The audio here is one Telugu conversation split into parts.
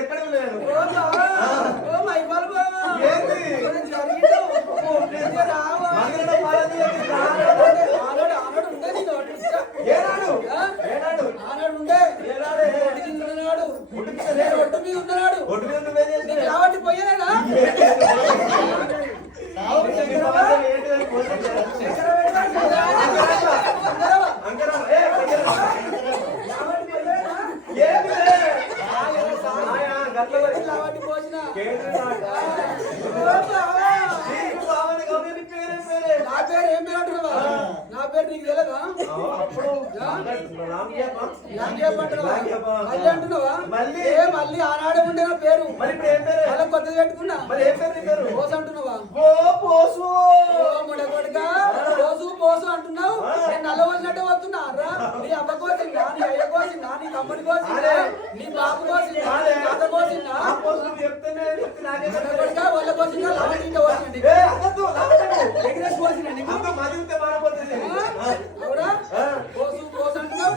ఎక్కడ కాబట్టి పోయేనా నా పేరు ఏం పేరు అంటున్నావా? నా పేరు నీకు తెలియదా? మళ్ళీ అంటున్నావా? మళ్ళీ ఆనాడే ఉండే నా పేరు అలా కొత్తది పెట్టుకున్నా. పోసు అంటున్నావా? పోసు పోసు అంటున్నావు. నేను నల్ల వచ్చినట్టే వస్తున్నా రా. నీ అమ్మ కోసిందా, నీ అయ్య కోసిందా, నీ తమ్ముడి కోసిందా, నీ బాబు కోసిందా, నీ తాత కోసిందా, వాళ్ళ కోసిందా, లావణ్య కోసింది అవునా? పోసు పోసు అంటున్నావు.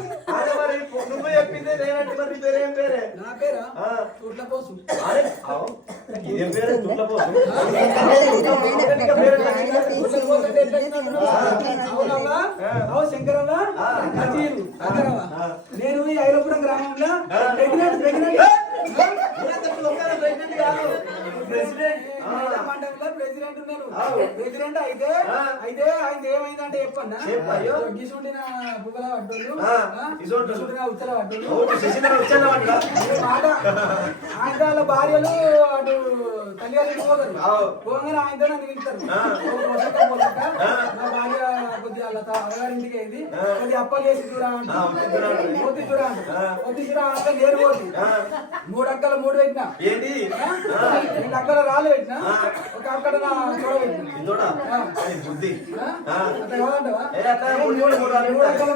నువ్వు చెప్పింది నేనంటే మరి పేరేం పేరే? నా పేరా తుట్ల పోసు. ఇదేం పేరు? తుట్ల పోసు. శంకరవ్వ నేను ఈ ఐలపురం గ్రామంలో ప్రెసిడెంట్ ఉన్నాను. ప్రెసిడెంట్ అయితే అయితే ఆయన ఏమైందంటే చెప్పన్నా, గిసుండిన బుగ్గల పడ్డోళ్ళు ఉచ్చల పడ్డోళ్ళు మాట ఆయన వాళ్ళ భార్యలు అటు తల్లిగారికి పోతారు. పోగానే ఆయనతో నన్ను వింటారు. నా భార్య కొద్దిగా అమ్మగారింటికి అయింది, కొద్దిగా అప్పలు చేసి చూరా పోతి చూరా పొద్దు చూరా అంటే నేను పోతి 3 అక్కలు 3 పెట్టినా, 2 అక్కలు రాళ్ళు పెట్టినా, ఒక అక్కడ నా చూడ పెట్టినా. బుద్ధి అట్లా కాదంటవా? 3 అక్కలు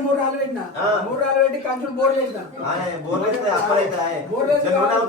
3 రాళ్ళు పెట్టినా, 3 రాళ్ళు పెట్టి కంచులు బోర్లు వేసినా. బోర్లు వేసి